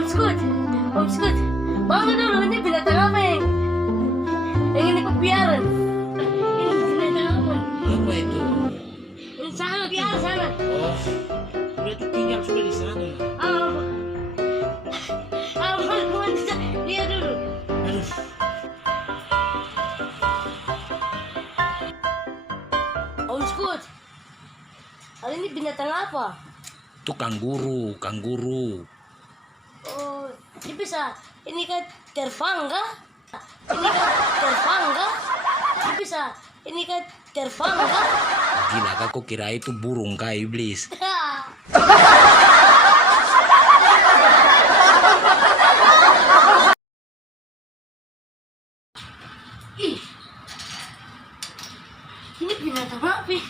Om Skut, Om Skut, bangun dulu, ini binatang apa yang ini kepiaran? Ini binatang apa? Apa itu? Ini sana, piara sana. Oh, berarti tinggal sudah di sana. Lihat dulu. Aduh, Om Skut, hal ini binatang apa? itu kanguru, kanguru. Oh, ini bisa, ini kan terbang kah? Ini kan terbang kah? Ini bisa, ini kan terbang kah? Gila, kau kira itu burung kah, iblis? Ih, ini binatang apa? Ih.